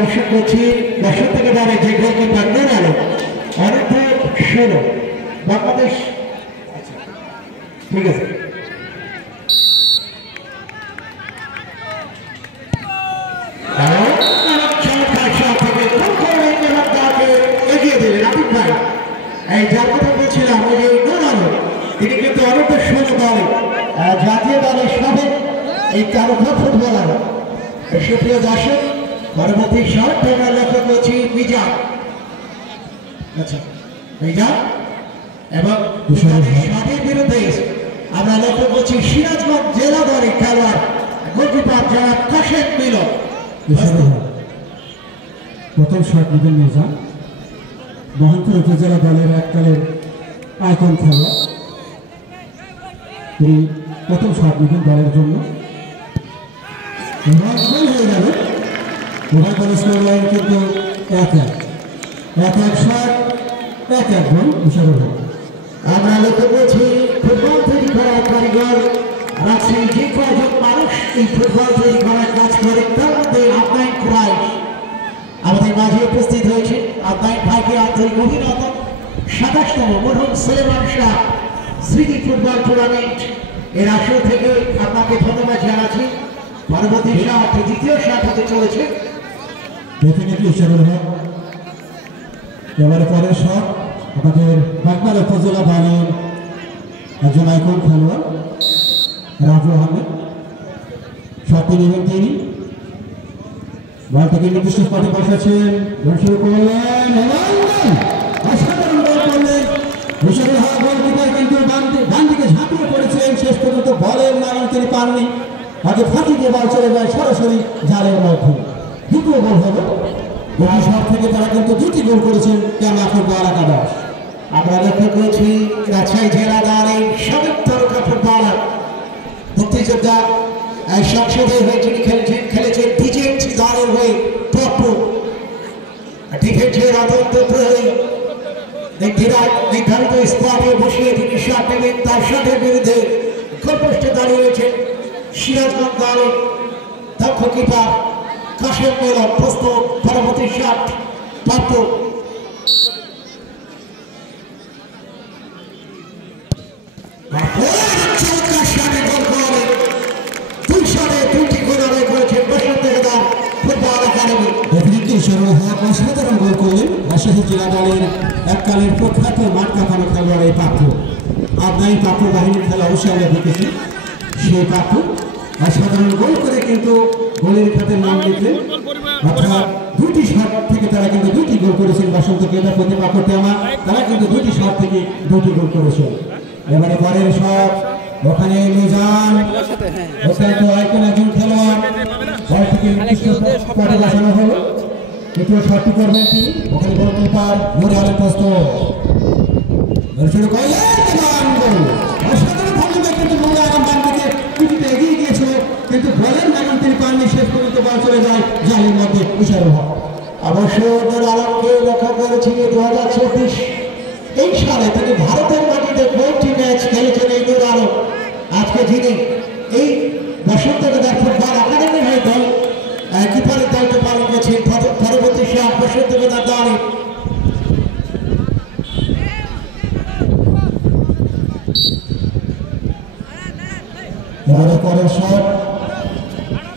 আকর্ষণ করছি বসন্ত থেকে দাঁড়ে যে গোলকিপার নুরালো অনন্ত 16 বাংলাদেশ। ঠিক আছে এগিয়ে দিলেন আবিদ ভাই। এই যার কথা বলছিলাম ওই যে নুরালো তিনি কিন্তু অনন্ত 16 দলে জাতীয় দলের সাবেক এই তারকা ফুটবলার। সুপ্রিয় দর্শক পরবর্তী শট আমরা লক্ষ্য করছি মিজান। আচ্ছা মিজান এবং সাথের বিরুদ্ধে আমরা লক্ষ্য করছি সিরাজগঞ্জ জেলা দলের খেলোয়াড় গোলকিপার যারা কাশেম মিলন। প্রথম শট নিবেন মিজান, মহানপুর উপজেলা দলের এককালের আইকন খেলোয়াড়। তিনি প্রথম শট নিবেন দলের জন্য। হয়ে গেল উভয় দলের স্কোর লাইন কিন্তু 1-1 শট 1-1 গোল হিসাবে। আমরা লক্ষ্য করছি ফুটবল তৈরি করার কারিগর রাজশাহী যে কয়েকজন মানুষ এই ফুটবল তৈরি করার কাজ করে তার মধ্যে আদনাইন কুরাইশ আমাদের মাঝে উপস্থিত হয়েছে। আদনাইন ভাইকে আন্তরিক অভিনন্দন। 27তম মরহুম সুলেমান শাহ স্মৃতি ফুটবল টুর্নামেন্ট এর আসর থেকে আপনাকে ধন্যবাদ জানাচ্ছি। পরবর্তী শট দ্বিতীয় শট হতে চলেছে ডেফিনেটলি ইশারুল হক। এবারে পরের শট আমাদের বাগমারা উপজেলা দলের একজন আইকন খেলোয়াড় রাজু আহমেদ। শটটি নেবেন তিনি, বলটাকে নির্দিষ্ট স্পটে বসাচ্ছেন, শুরু করলেন অসাধারণ গোল করলেন ইশারুল হক। গোলকিপার কিন্তু ডান দিকে ঝাঁপিয়ে পড়েছিলেন, শেষ পর্যন্ত বলের লাগান তিনি পাননি। আগে ফাঁকি দিয়ে বল চলে যায় সরাসরি জালের মধ্যে। দ্বিতীয় গোল হলো দুটি শট থেকে তারা কিন্তু 2টি গোল করেছেন কেমন ফুটবল একাদশ। আমরা লক্ষ্য করছি রাজশাহী জেলা দলের সাবেক তারকা ফুটবলার মুক্তিযোদ্ধা সংসদে হয়ে যিনি খেলেছেন ডিজেএমসি দলের হয়ে পপ্পু ডিফেন্সের অত্যন্ত প্রহরী নির্ধারিত স্পটে বসিয়ে তিনি শট নেবেন। তার শটের বিরুদ্ধে গোলপোস্টে দাঁড়িয়ে রয়েছেন সিরাজগঞ্জ দলের দক্ষ কিপার কাশেম মিলন। প্রস্তুত পরবর্তী শট পপ্পু। অসাধারণ গোল করলেন রাজশাহী জেলা দলের এককালের প্রখ্যাত মাঠ কাঁপানো খেলোয়াড় এই পাপ্পু। আপনার পাপ্পু বাহিনীর খেলা অবশ্যই আমরা দেখেছি। সেই পাপ্পু অসাধারণ গোল করে কিন্তু গোলের খাতে নাম লিখলেন। অর্থাৎ 2টি শট থেকে তারা কিন্তু 2টি গোল করেছেন। বসন্ত কেন্দ্র প্রতিভা করতে আমার তারা কিন্তু 2টি শট থেকে 2টি গোল করেছেন। এবারে পরের শট ওখানে মিজান অত্যন্ত আইকন একজন খেলোয়াড়, বল থেকে নির্দিষ্ট স্পটে বসানো হলো। তৃতীয় শটটি করবেন তিনি, ওখানে গোলকিপার নুর আলম প্রস্তুত। শুরু করলেন অসাধারণ ভঙ্গিতে কিন্তু নুর আলম বাম থেকে পিটিতে এগিয়ে গিয়েছিল, কিন্তু বলের লাগান তিনি পাননি। শেষ পর্যন্ত বল চলে যায় জালের মধ্যে ইশারুল হক। অবশ্য নুর আলমকে লক্ষ্য করেছি 2024 এই সালে তিনি ভারতের মাটিতে 4টি ম্যাচ খেলেছেন এই নুর আলম। আজকে যিনি এই বসন্ত কেদার ফুটবল একাডেমি হয়ে দল কিপারের দায়িত্ব পালন করছেন। পরবর্তী শট বসন্ত কেদার দলে এবারে পরের শট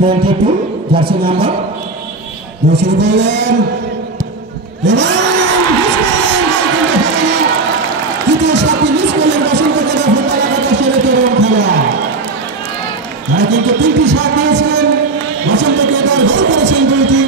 22 জার্সি নাম্বার শুরু করলেন। তৃতীয় শটটি মিস করলেন বসন্ত কেদার ফুটবল একাদশের তরুণ খেলোয়াড়। তারা কিন্তু 3টি শট নিয়েছিলেন, বসন্ত কেদার গোল করেছেন 2টি,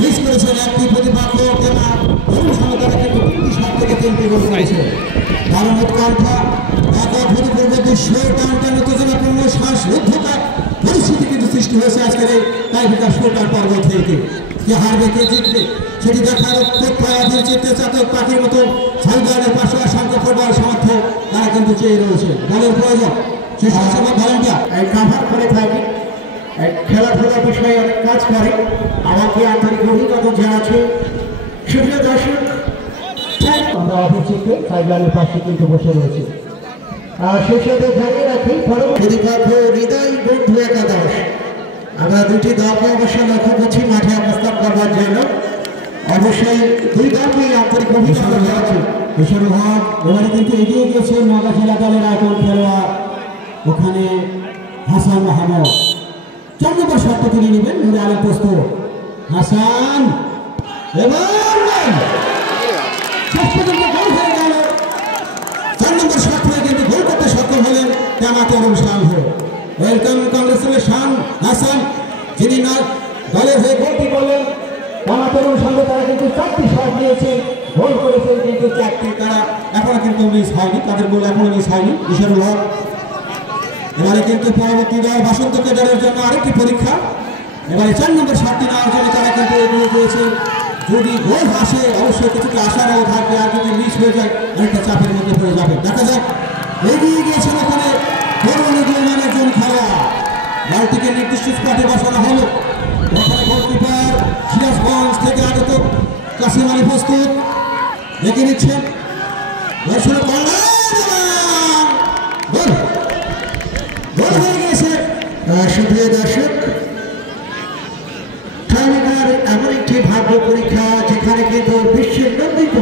মিস করেছেন 1টি। প্রতিপক্ষ কেনা তরুণ সমতারা কিন্তু 3টি শট থেকে 3টি গোল করেছে। দারুণ উৎকণ্ঠা, এক অভূতপূর্ব দৃশ্য, টানটান উত্তেজনাপূর্ণ শ্বাসরুদ্ধতা পরিস্থিতি কিন্তু সৃষ্টি হয়েছে আজকের এই টাইব্রেকার শোটার পর্ব থেকে। কে হারবে কে জিতবে সেটি দেখার অধীর চিত্তে চাতক পাখির মতো সাইডলাইনের পাশে শান্ত ফুটবল সমর্থক তারা কিন্তু চেয়ে রয়েছে। দলের প্রয়োজন সে সবসময় ভলেন্টিয়ার কাভার করে থাকে, খেলাধুলার বিষয়ে অনেক কাজ করে। আমাকে আন্তরিক অভিনন্দন জানাচ্ছি। সুপ্রিয় দর্শক আমরা অধীর চিত্তে সাইডলাইনের পাশে কিন্তু বসে রয়েছে। সেই সাথে জানিয়ে রাখি প্রতিপক্ষ হৃদয় বন্ধু একাদশ। আমরা 2টি দলকে অবশ্য লক্ষ্য করছি মাঠে অবস্থান করবার জন্য। অবশ্যই দুই দলকেই আন্তরিক অভিনন্দন জানাচ্ছি। এছাড়াও এবারে কিন্তু এগিয়ে গেছে নওগাঁ জেলা দলের আইকন খেলোয়াড় ওখানে হাসান মাহমুদ 4 নম্বর শটটা তিনি নেবেন। নুরে আলম প্রস্তুত, হাসান এবার শেষ পর্যন্ত গোল হয়ে গেল। 4 নম্বর শট হয়ে কিন্তু গোল করতে সক্ষম হলেন জামাতে অনুষ্ঠান হয়ে। ওয়েলকাম কংগ্রেচুলেশন হাসান, যিনি না দলের হয়ে গোলটি করলেন। জামাতে অনুষ্ঠানে তারা কিন্তু 4টি শট নিয়েছে, গোল করেছেন কিন্তু 4টি, তারা এখনো কিন্তু মিস হয়নি, তাদের গোল এখনো মিস হয়নি। ইশারুল হক এবারে কিন্তু পরবর্তী দল বাসন্ত কেদারের জন্য আরেকটি পরীক্ষা। এবারে 4 নম্বর শটটি নেওয়ার জন্য তারা কিন্তু এগিয়ে গিয়েছে। যদি গোল আসে অবশ্যই কিছুটা আশার আলো থাকবে, আর যদি মিস হয়ে যায় অনেকটা চাপের মধ্যে পড়ে যাবে। দেখা যাক, এগিয়ে গিয়েছেন ওখানে নামের একজন খেলা, বলটিকে নির্দিষ্ট স্পটে বসানো হলো। ওখানে গোলকিপার সিরাজগঞ্জ থেকে আগত কাসিম আলী প্রস্তুত, দেখে নিচ্ছেন সুপ্রিয় দর্শক, এমন একটি ভাগ্য পরীক্ষা যেখানে কিন্তু বিশ্বের নন্দিত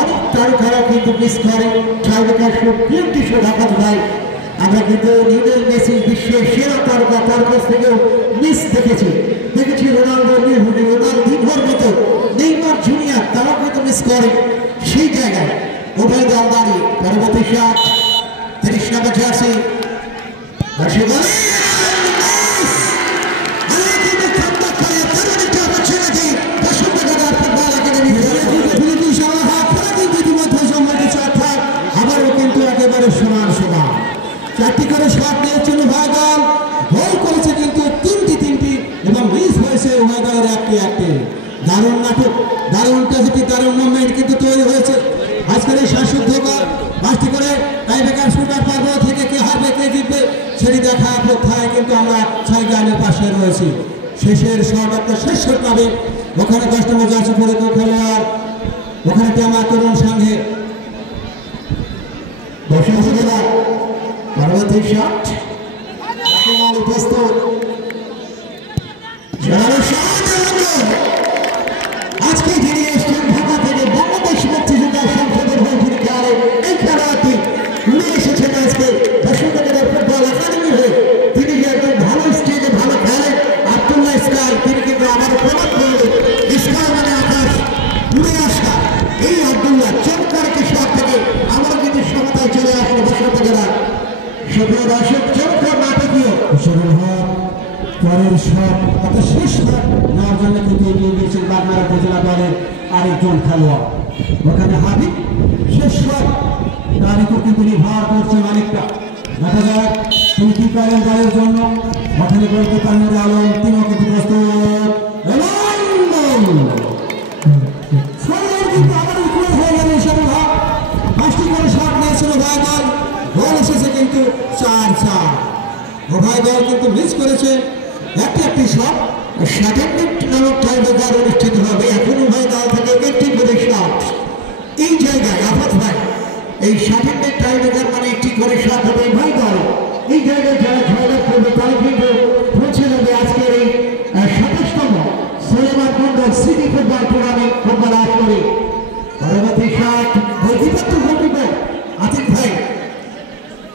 অনেক তারকারা কিন্তু মিস করে। টাইব্রেকার প্রিয়টি ঢাকাত ভাই, আমরা কিন্তু লিওনেল মেসি বিশ্বের সেরা তারকা, তার কাছ থেকেও মিস দেখেছি রোনাল্ডো, রোনালদিনহোর মতো, নেইমার জুনিয়র, তারাও কিন্তু মিস করে। সেই জায়গায় উভয় দল দাঁড়িয়ে পরবর্তী শট 30 নম্বর জার্সি চারটি করে শট নিয়েছিল উভয় দল, গোল করেছে কিন্তু তিনটি এবং মিস হয়েছে উভয় দলের একটি। দারুণ নাটক, দারুণ ট্র্যাজেডি, দারুণ মুভমেন্ট কিন্তু তৈরি হয়েছে আজকের এই শ্বাসরুদ্ধকর 5টি করে টাইব্রেকার শুটার পর্ব থেকে কে হারবে কে জিতবে সেটি দেখা অপেক্ষায় কিন্তু আমরা 6 গানের পাশে রয়েছি। শেষের শট একটা শেষ শট পাবে, ওখানে 10 নম্বর জার্সি পরে খেলোয়াড়, ওখানে জামা তরুণ সংঘে পরবর্তী শট প্রস্তুত। আজকে যিনি এসছেন ঢাকা থেকে বাংলাদেশ মুক্তিযোদ্ধা সংসদের হয়ে যিনি খেলে, এই খেলোয়াড়টি উনি এসেছেন আজকে বসুন্ধরা ফুটবল একাডেমি হয়ে। তিনি যে একজন ভালো স্টেজে ভালো খেলেন, আব্দুল্লাহ স্কাই, তিনি কিন্তু আবার প্রমাণ করলেন স্কাই মানে আকাশ উড়ে আসা। এই আব্দুল্লাহ চমৎকার একটি শট থেকে আমরা কিন্তু সমতায় চলে আসলো বসুন্ধরা। সুপ্রিয় দর্শক, চমৎকার নাটকীয় পরের শট অর্থাৎ শেষ শট নেওয়ার জন্য কিন্তু এগিয়ে গিয়েছেন বাগমারা উপজেলা দলের আরেকজন খেলোয়াড়। ওখানে হাবিব শেষ শট, তার উপর কিন্তু নির্ভর করছেন অনেকটা। দেখা যাক তিনি কি করেন দলের জন্য। ওখানে গোলকিপার নুরে আলম, তিনিও কিন্তু প্রস্তুত কিন্তু আবার উইকেট হয়ে গেল। ইশারুল হক 5টি করে শট নিয়েছিল উভয় দল, গোল এসেছে কিন্তু 4-4। উভয় দল কিন্তু মিস করেছে একটি শট। 60 মিনিট নামক টাইব্রেকার অনুষ্ঠিত হবে। এখন উভয় দল থেকে একটি করে শট। এই জায়গায় আফাত ভাই, এই 60 মিনিট টাইব্রেকার মানে একটি করে শট হবে উভয় দল। এই জায়গায় যারা জয়লাভ করবে তারা কিন্তু পৌঁছে যাবে আজকের এই 27তম Suleman Mondal city football tournament football আসরে। পরবর্তী শট গোলকিপার আতিক ভাই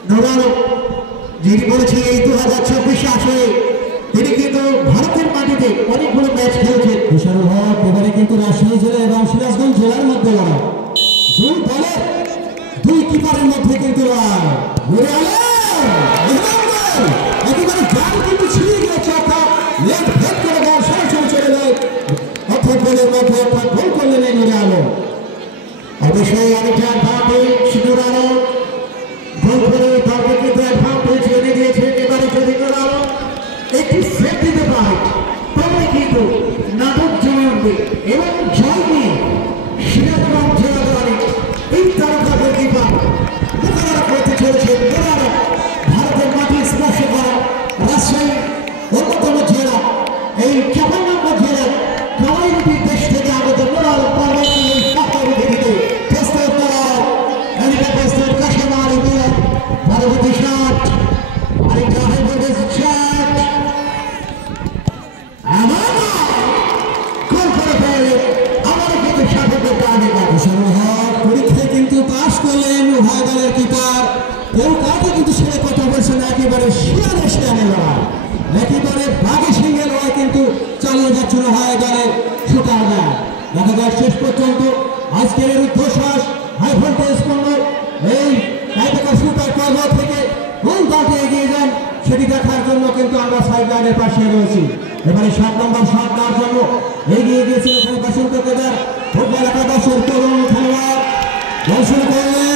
নোরানো, যিনি বলেছি এই 2024 আসরে তিনি কিন্তু ভারতের মাটিতে অনেকগুলো ম্যাচ খেলেছেন। ইশারুল হক এবারে কিন্তু রাজশাহী জেলা এবং সিরাজগঞ্জ জেলার মধ্যে লড়াই, দুই দলের দুই কিপারের মধ্যে কিন্তু লড়াই। একেবারে জাল কিন্তু ছিঁড়ে গিয়েছে, অর্থাৎ লেগ ভেদ করে বল সরাসরি চলে যায় অর্থাৎ গোলের মধ্যে, অর্থাৎ গোল করলেন এই নুরে আলম। অবশ্যই অনেকটা অ্যাডভান্টেজ নুরে আলম গোল করে দলকে কিন্তু অ্যাডভান্টেজ এনে দিয়েছেন। এবারে যদি নুরে আলম একটি সেট দিতে পারে তবে কিন্তু নাটক জয় হবে এবং জয় নিয়ে সিরাজগঞ্জ জেলা দলের এই তারকা গোলকিপার মোকাবেলা করতে চলেছে ভারতের মাটি স্পর্শ করা রাজশাহী অন্যতম জেলা, এই 54 নম্বর জেলার কামাইরুটির দেশ থেকে আগত নুরে আলম পারবেন এই সাফল্য দিতে প্রস্তুত প্রস্তুত কাশেম আলী মিয়া। পরবর্তী শট আরেকটা হাই ভোল্টেজ শট, গোল করে ফেলে আবার নির্বাচন হয় দলের শুটাররা। দেখা যায় শেষ পর্যন্ত আজকের উদ্ধশ্বাস হাই ভোল্টেজ পণ্য এই টাইব্রেকার শুটার পর্ব থেকে কোন দলটি এগিয়ে যান সেটি দেখার জন্য কিন্তু আমরা সাইড লাইনের পাশে রয়েছি। এবারে 7 নম্বর শট দেওয়ার জন্য এগিয়ে গিয়েছিল বসন্ত কেদার ফুটবল একাদশের তরুণ খেলোয়াড় দর্শন করলেন